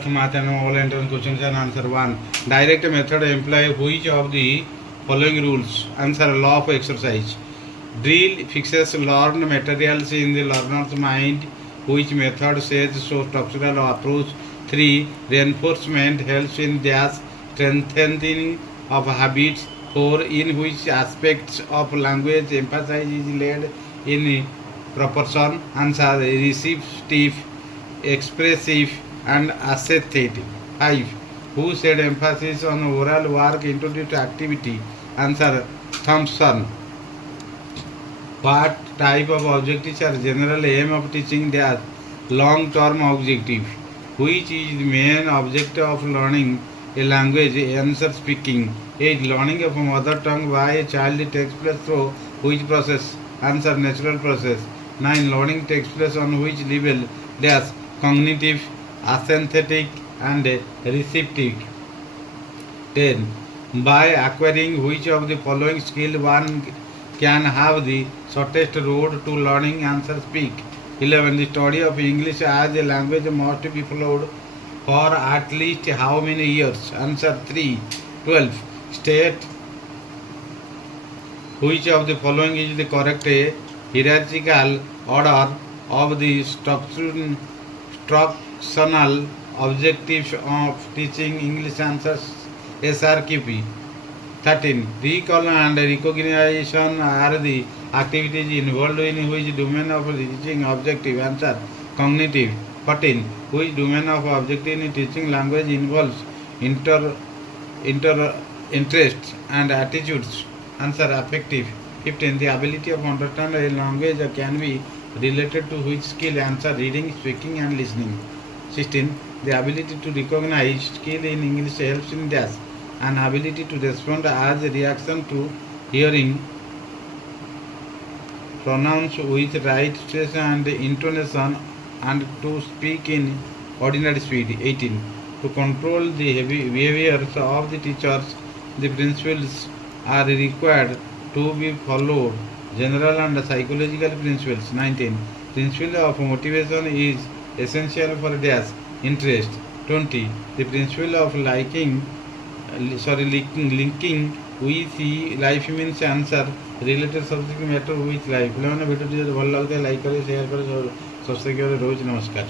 Earth math and all entrance questions and answer 1. Direct method employ which of the following rules? Answer law of exercise. Drill fixes learned materials in the learner's mind. Which method says so structural approach? 3. Reinforcement helps in dash strengthening of habits. 4. In which aspects of language emphasis is laid in proportion? Answer receptive, expressive and assertive. 5. Who said emphasis on oral work introduced activity? Answer Thompson. What type of objectives are general aim of teaching? Dash long term objective. Which is the main objective of learning a language? Answer speaking. 8. Learning of a mother tongue by a child takes place through which process? Answer natural process. 9. Learning takes place on which level? Dash cognitive, asynthetic and receptive. 10. By acquiring which of the following skill one can have the shortest road to learning? Answer speak. 11. The study of English as a language must be followed for at least how many years? Answer 3. 12. State which of the following is the correct hierarchical order of the instructional objectives of teaching English? Answers SRQP. 13. Recall and recognition are the activities involved in which domain of teaching objective? Answer cognitive. 14. Which domain of objective in teaching language involves interests and attitudes? Answer affective. 15. The ability of understand a language can be related to which skill? Answer reading, speaking and listening. 16. The ability to recognize skill in English helps in dash an ability to respond as a reaction to hearing pronouns with right stress and intonation and to speak in ordinary speed. 18. To control the behaviors of the teachers, the principles are required to be followed. General and psychological principles. 19. Principle of motivation is essential for dash interest. 20. The principle of linking with the life means answer related subject matter with life. Video भल लगे like करें share करें subscribe करें। रोज नमस्कार।